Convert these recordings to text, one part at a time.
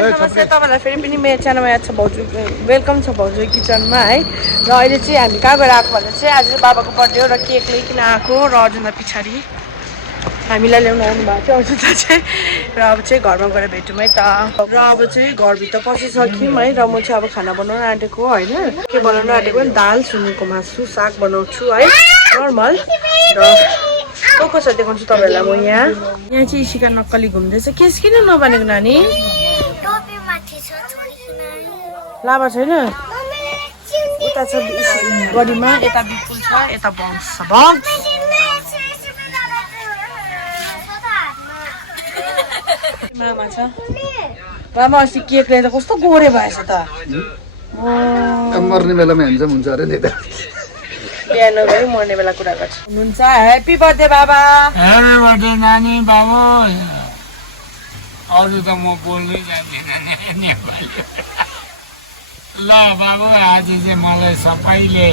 नमस्ते तपाईँलाई फेरि पनि मेरो च्यानलमा याद छ भाउजू वेलकम छ भाउजू किचनमा है र अहिले चाहिँ हामी कहाँ गएर आएको भन्दा चाहिँ आज चाहिँ बाबाको बर्थडे हो र केक लिइकन आएको र अर्जुनलाई पछाडि हामीलाई ल्याउनु आउनु भएको थियो अर्जुनलाई चाहिँ र अब चाहिँ घरमा गएर भेटौँ है त र अब चाहिँ घरभित्र पसिसक्यौँ है र म चाहिँ अब खाना बनाउन आँटेको होइन के बनाउनु आँटेको दाल सुँगुरको मासु साग बनाउँछु है नर्मल र को छ देखाउँछु तपाईँहरूलाई म यहाँ चाहिँ इसिका नक्कली घुम्दैछ केस किन नबनेको नानी लाभा छैन उता छ गढीमा यता बिपुल छ यता बङ्स छ बङ्स मामा छ मामा अस्ति केक ल्याएर कस्तो गोरे भएछ त मर्ने बेलामा ह्यान्डसम हुन्छ अरे नि त बिहान गयो मर्ने बेला कुरा गर्छ हुन्छ ह्याप्पी बर्थडे बाबा ह्याप्पी बर्थडे नानी बाबु अरू त म बोल्नै जान्दिनँ नेपाली ल बाबु आज चाहिँ मलाई सबैले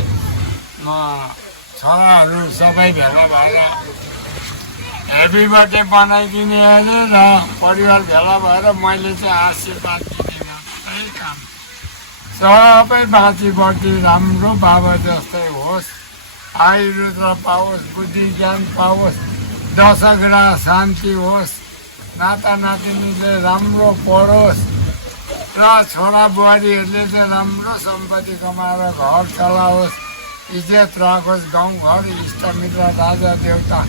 छोराहरू सबै भेला भएर ह्याप्पी बर्थडे बनाइदिने अरे र परिवार भेला भएर मैले चाहिँ आशीर्वाद दिने मात्रै काम सबै बाँची बटी राम्रो बाबा जस्तै होस् आयुर्वेद पाओस् बुद्धि ज्ञान पाओस् दशग्रह शान्ति होस् नाता नातिनीले राम्रो पढोस् र छोरा बुहारीहरूले चाहिँ राम्रो सम्पत्ति कमाएर घर चलाओस् इज्जत राखोस् गाउँघर इष्टमित्र राजा देवता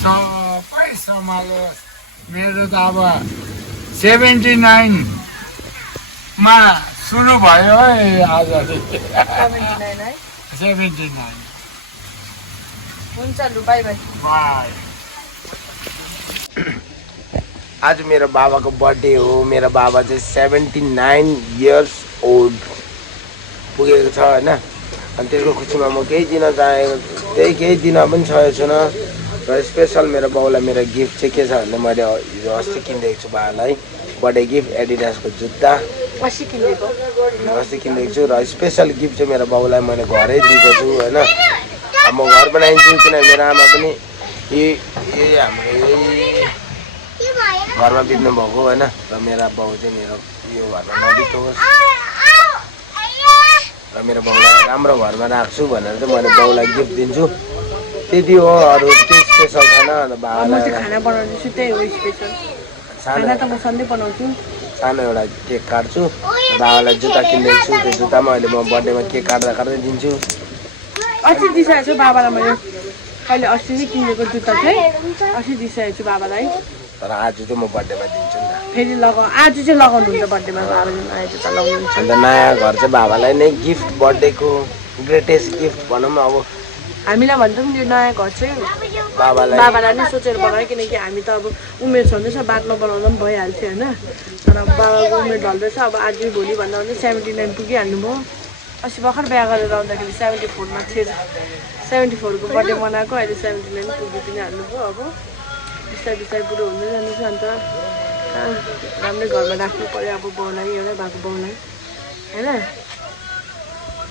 सबै सम्हालोस् मेरो त अब 79मा सुरु भयो है आज 79 हुन्छ लु बाई बाई बाई आज मेरो बाबाको बर्थडे हो मेरो बाबा चाहिँ 79 इयर्स ओल्ड पुगेको छ होइन अनि त्यसको खुसीमा म केही दिन चाहेको त्यही केही दिन पनि सकेको छुइनँ र स्पेसल मेरो बाउलाई मेरो गिफ्ट चाहिँ के छ भने मैले हिजो अस्ति किनिदिएको छु बाबालाई बर्थडे गिफ्ट एडिडासको जुत्ता अस्ति किनिदिएको छु र स्पेसल गिफ्ट चाहिँ मेरो बाउलाई मैले घरै दिएको छु होइन म घर बनाइदिन्छु किनभने मेरो आमा पनि यही हाम्रो घरमा बित्नु भएको होइन र मेरा बाउ चाहिँ मेरो यो घरमा नबितोस् र मेरो बाउलाई राम्रो घरमा राख्छु भनेर चाहिँ मैले बाउलाई गिफ्ट दिन्छु त्यति हो अरू केही स्पेसल छैन बाबालाई खाना बनाउँछु त्यही हो स्पेसल खाना त म सधैँ बनाउँछु सानो एउटा केक काट्छु बाबालाई जुत्ता किनिदिएको छु त्यो जुत्तामा अहिले म बर्थडेमा केक काट्दा काट्दै दिन्छु अस्ति दिइसकेको छु बाबालाई मैले अहिले अस्ति चाहिँ किनेको जुत्ता चाहिँ अस्ति दिइसकेको छु बाबालाई तर आज चाहिँ म बर्थडेमा दिन्छु नि त फेरि आज चाहिँ लगाउनुहुन्छ बर्थडेमा बाबाले नयाँ जुत्ता लगाउनुहुन्छ अन्त नयाँ घर चाहिँ बाबालाई नै गिफ्ट बर्थडेको ग्रेटेस्ट गिफ्ट भनौँ न अब हामीलाई भन्दा पनि यो नयाँ घर चाहिँ बाबालाई नै सोचेर बनायो किनकि हामी त अब उमेर छँदैछ बादमा बनाउँदा पनि भइहाल्थ्यो होइन तर बाबाको उमेर ढल्दैछ अब आज भोलि भन्दा पनि 79 पुगिहाल्नु भयो अस्ति भर्खर बिहा गरेर आउँदाखेरि 74मा थियो 74को बर्थडे मनाएको अहिले 79 पुगी पनि हाल्नुभयो अब बिस्तारै बिस्तारै बुढो हुँदै जाँदैछ अन्त राम्रै घरमा राख्नु पऱ्यो अब बाउलाई एउटै भएको बाउलाई होइन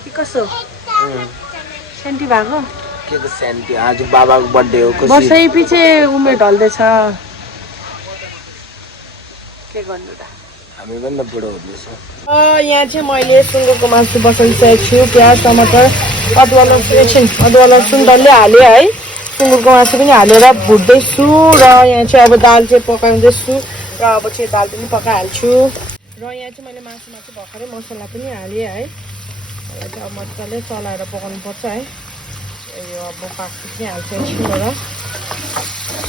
कि कसो सेन्टी भएको के को सेन्टी आज बाबाको बर्थडे हो वर्षै पछि उमेर ढल्दैछ के गर्नु त हामी पनि त बुढो हुँदैछ यहाँ चाहिँ मैले सुँगुरको मासु बसालिसकेको छु प्याज टमाटर अदुवा लसुन डल्लै हालेँ है सुँगुरको मासु पनि हालेर भुट्दैछु र यहाँ चाहिँ अब दाल चाहिँ पकाउँदैछु र अब चाहिँ दाल पनि पकाइहाल्छु र यहाँ चाहिँ मैले मासुमा चाहिँ भर्खरै मसला पनि हालेँ है यसलाई चाहिँ अब मजाले चलाएर पकाउनु पर्छ है यो अब पाक्नु पनि हाल्छु र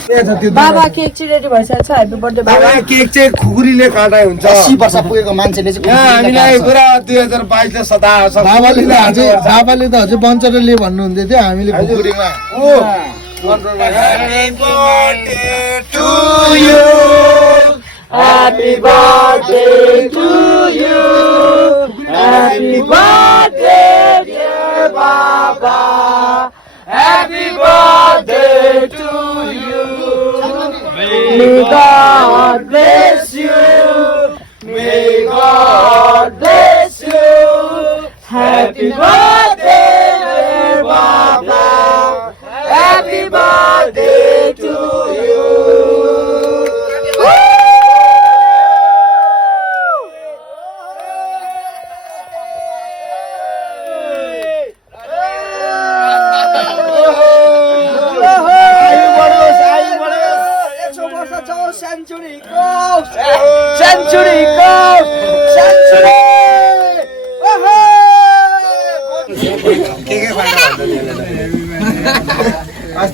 बाबा केक चाहिँ रेडी भइसकेको छ ह्याप्पी बर्थडे बाबा केक चाहिँ खुकुरीले काटाइ हुन्छ 80 वर्ष पुगेको मान्छेले चाहिँ हामीलाई पुरा 2022 ले सताएको छ बाबाले त अझै बन्चरले भन्नुहुन्थ्यो थियो हामीले खुकुरीमा Happy birthday to you. Happy birthday, dear Baba. Happy birthday to you. May God bless you. May God bless you. Happy birthday, dear Baba. Happy birthday to you.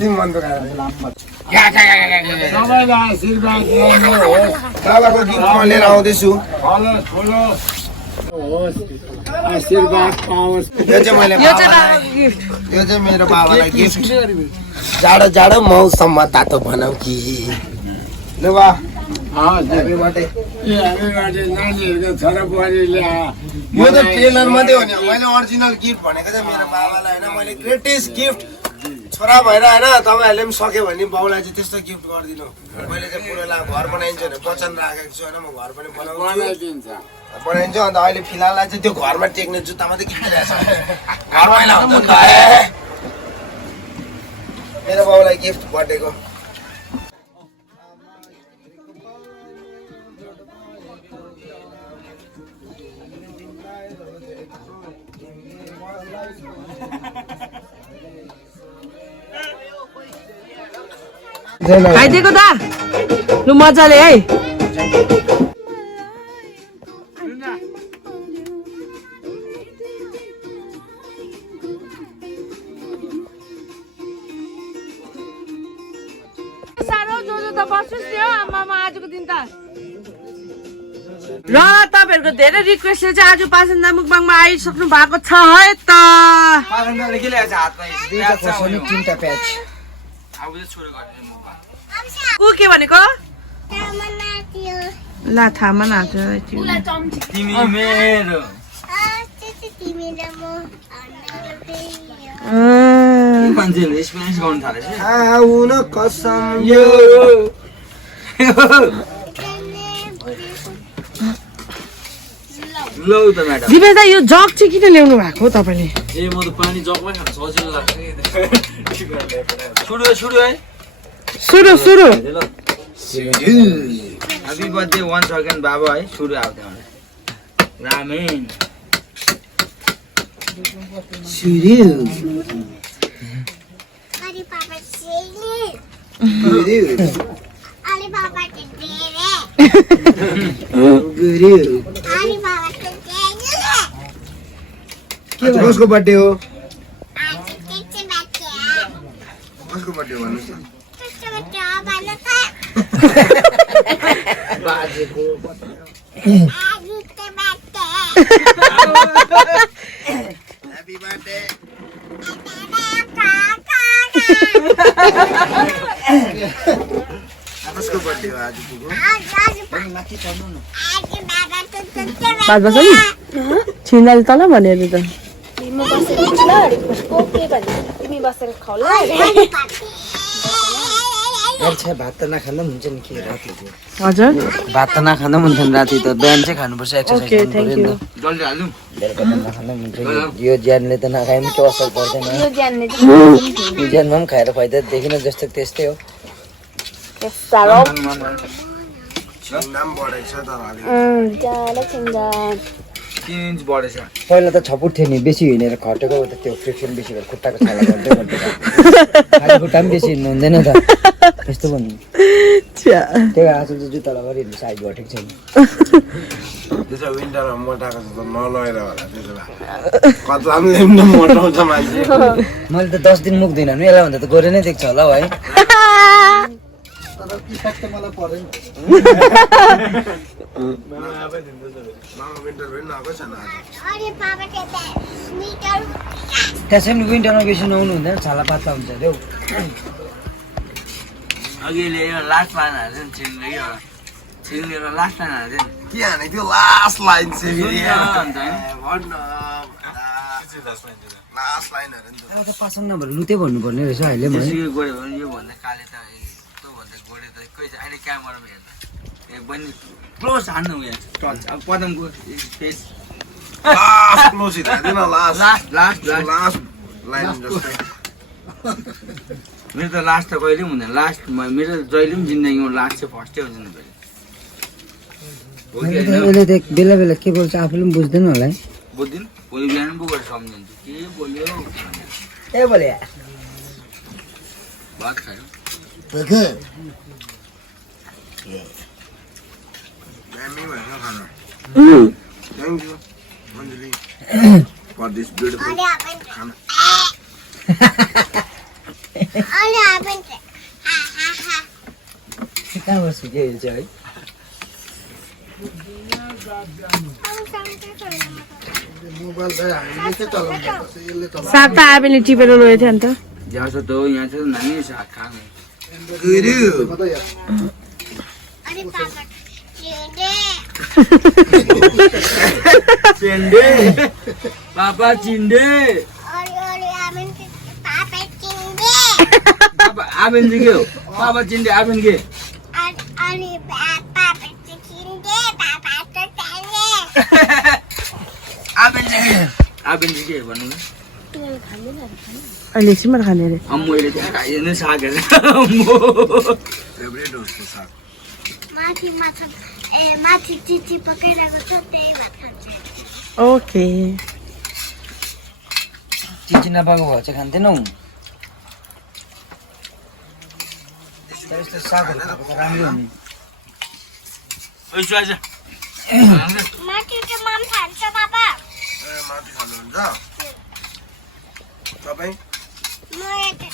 दिन मन दुखाएर सबैलाई आशीर्वाद राम्रो होस् बाबाको गिफ्ट म लिएर आउँदैछु ठुलो ठुलो होस् आशीर्वाद पाओस् यो चाहिँ मैले यो चाहिँ गिफ्ट यो चाहिँ मेरो बाबालाई गिफ्ट जाडो जाडो मौसममा तातो बनाऊ कि ल बा ह्यापी बर्थडे नानीहरूको छोरा बुहारीले यो त ट्रेलर मात्रै हो नि मैले ओरिजिनल गिफ्ट भनेको चाहिँ मेरो बाबालाई होइन मैले ग्रेटेस्ट गिफ्ट छोरा भएर होइन तपाईँहरूले पनि सक्यो भने बाउलाई चाहिँ त्यस्तो गिफ्ट गरिदिनु मैले चाहिँ पुरोलाई घर बनाइन्छु भने वचन राखेको छु होइन म घर पनि बनाइदिन्छु अन्त अहिले फिलहाललाई चाहिँ त्यो घरमा टेक्ने जुत्ता मात्रै किनिरहेको छ घर मैला हुन्छ नि त मेरो बाउलाई गिफ्ट बर्थडेको खाइदिएको दा लु मजाले है साह्रो जो त बस्नुहोस् नि आमामा आजको दिन त र तपाईँहरूको धेरै रिक्वेस्टले चाहिँ आज पासन्दा मुकबाङमा आइसक्नु भएको छ है त ऊ के भनेको ला थामा नाच्यो मान्छेले स्पेनिस गाउनु थालेछ आउन कसम यो लौ त म्याडम दिपेश दा यो जग चाहिँ किन ल्याउनु भएको तपाईले ए म त पानी जगमै खान सजिलो लाग्छ सुरु सुरु है सुरु सुरु ह्यापी बर्थडे वन्स अगेन बाबा है सुरु आउँदै रामेन सुरु अरे पापा कसको बर्थडे हो कसको बर्थडे हो भन्नुहोस् बाजेको ह्यापी बर्थडे कसको बर्थडे हो आज पुगो बात बस नि छिन्दाले तल भनेर त भात त नखाँदा पनि हुन्छ नि के राति हजुर भात त नखाँदा पनि हुन्छ नि राति त बिहान चाहिँ खानुपर्छ एक्सर्साइज ओके थ्याङ्क यू जल्दी हालौँ बेलुका त नखाँदा पनि हुन्छ नि यो ज्यानले त नखाए पनि के असर पर्दैन यो ज्यानमा पनि खाएर फाइदा देखिन जस्तो त्यस्तै हो नाम बढाइछ तर अलि 3 इन्च बढेछ पहिला त छपुट थियो नि बेसी हिँडेर खटेको त त्यो फ्रिक्सन बेसी भएर खुट्टाको छाला घट्दै खाली खुट्टा पनि बेसी हिँड्नु हुँदैन त त्यस्तो भन्नु त्यही आज चाहिँ जुत्ता लगाएर हिँड्नु साइज घटेको छैन त्यसो विन्टरमा मोटाएको छ त नलएर होला त्यसो भए कत्लामले पनि मोटाउँछ मान्छे मैले त 10 दिन मुख दिइनँ नि यसलाई भन्दा त गोरे नै देख्छ होला है तर इफेक्ट त मलाई पर्दैन मामा विन्टर पनि नआएको छैन आज त्यसै पनि विन्टरमा बेसी नुहाउनु हुँदैन छाला पातला हुन्छ अरे हौ अघि लास्ट लाइन हाल्छ नि छिल्लेर लास्ट लाइन हाल्छ नि के हाने त्यो लास्ट लाइन चाहिँ लास्ट लाइन अरे नि अब त पासङ नभएर लुते भन्नुपर्ने रहेछ अहिले मैले गऱ्यो भने यो भन्दा काले त यस्तो भन्दा गोरे त खोइ अहिले क्यामेरामा हेर्दा ए बन्नी क्लोज हान्नु यहाँ टच अब पदमको फेस लास्ट क्लोज इट हैन लास्ट लास्ट लाइन जस्तै मेरो त लास्ट त कहिले पनि हुँदैन लास्ट मेरो जहिले पनि जिन्दगीमा लास्ट चाहिँ फर्स्टै हुन्छ नि यसले त बेला बेला के बोल्छ आफूले पनि बुझ्दैन होला है बुझ्दिन भोलि बिहान पो गएर सम्झिन्छु के बोल्यो ए बोले भात खायो Yummy भएछ खाना thank you Anjali for this beautiful खाना कहाँ बस्छु के हिल चाहिँ है मोबाइल चाहिँ हामीले चाहिँ चलाउनु पर्छ यसले चलाउनु साग त आबेले टिपेर लगेको थियो नि त यहाँ छ त यहाँ छ नानी साग खाने चिन्डे पापा चिन्डे पापा आबेन चाहिँ के हो पापा चिन्डे आबेन के आबेन चाहिँ के भन्नु न अहिले एकछिन मात्र खाने अरे मैले चाहिँ खाइदिनु सागहरू फेभरेट हो त्यो साग माथि चिची पकाइरहेको छ त्यही भात खान्छ ओके चिची नपाएको भए चाहिँ खान्थेनौ यस्तो सागहरू खाएको त राम्रो हो नि ओइ आजा माथि चाहिँ मम खान्छ बाबा माथि खानुहुन्छ तपाईँ म एकै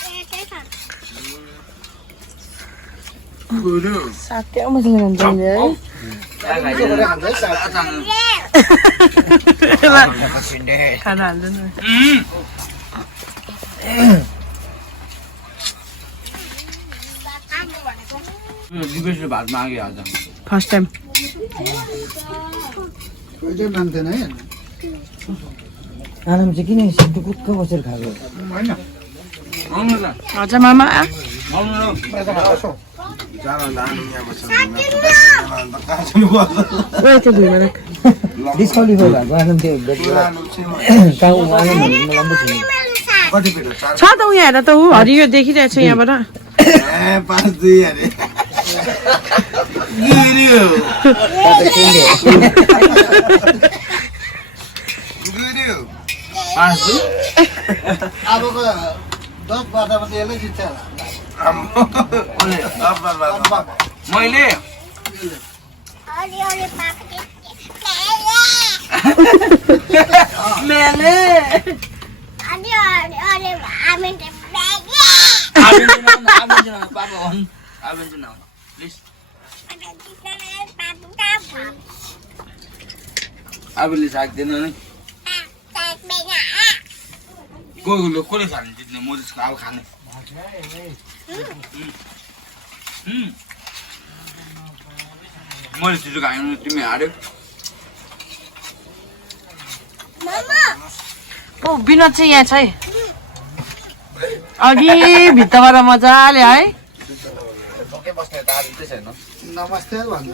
खान्छु साग क्या मजाले खान्छ नि है खाना हाल्दैन दिपेशले भात माग्यो आज फर्स्ट टाइम कोही चाहिँ मान्थेन है आराम चाहिँ किन यस्तो टुक्क बसेर खाएको होइन आउनु त हजुर मामा आउनु न ओए त्यो धुइमा राख डिस्क्वालिफाई भएको आराम त्यो गाउँ आराम मलाई पनि छैन कति पेट हो? छ त उयो हेर त ऊ हरियो देखिरहेको छ यहाँबाट पाँच दुई अरे अबको 10 वर्षमा त यसले जित्छ होला मैले अलि पाक्दै मेले अलि हामी त पापा भन् आबेन न प्लिज आबेनले साग्दैन नि कसले खाने जित्ने म त्यसको अब खाने मैले छिटो खाएन तिमी हार्यो ओ विनोद चाहिँ यहाँ छ है अघि भित्ताबाट मजाले है नमस्ते भन्नु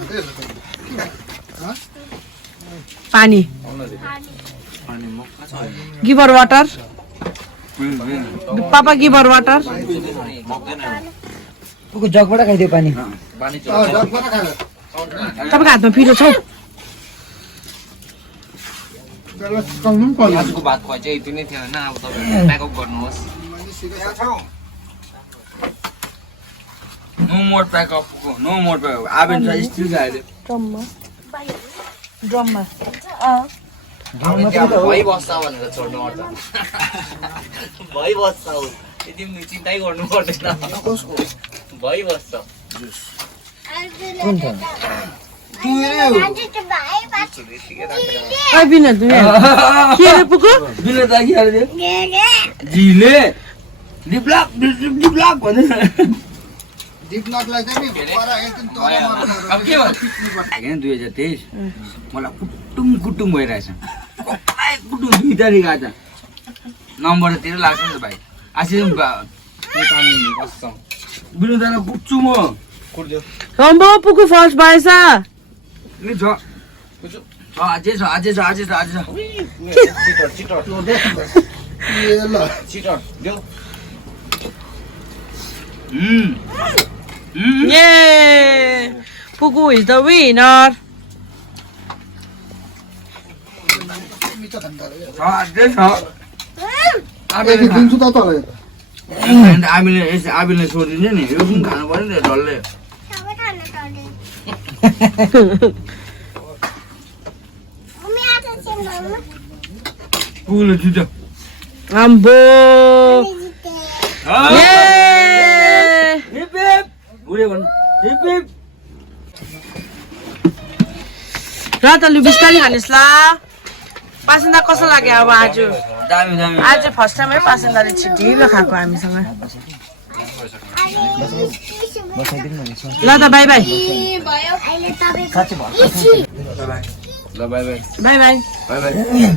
पानी गिभर वाटर पापा गिभर वाटर उको जगबाट खाइदियो पानी तपाईँको हातमा पिरो छ आजको भात खुवाइ चाहिँ यति नै थियो होइन अब तपाईँ प्याकअप गर्नुहोस् no more pack up no more pack up आबेन छ स्टिल खायो ड्रममा भइबस्छ भनेर छोड्नु पर्छ भइबस्छ तिमी चिन्तै गर्नु पर्दैन भइबस्छ विनोद के अरे पुको बिना ताकि हाल्यो झिले डिप्लाक डिप्लाक भन्दैन दिपनाथलाई चाहिँ नि पर एकदम तल अब के भयो 2023 मलाई कुटुङ भइरहेछ कुटुङ 2 तारिक आज नम्बरतिर लाग्छ नि त भाइ आसी बिरुदालाई कुट्छु म रम्बो पुको फर्स्ट भएछ नि छ अझै छ Yay! Pugu is the winner. दिन्छु त तल आबिलले छोडिदिन्छ नि यो पनि खानु पर्यो नि डल्ले सबै खान पर्ने मम्मी आज चाहिँ मम्मी पुगले जित्छ Ambo! जिते Yay! हिप हिप बुढे भन्नु हिप हिप र त लु बिस्तारै खानिस् ल पासेन्दा कस्तो लाग्यो अब आज दामी दामी आज फर्स्ट टाइम है पासेन्दाले छिटिलो खाएको हामीसँग ल त बाई बाई अहिले तपाईँ साँच्चै भयो ल by by by by by by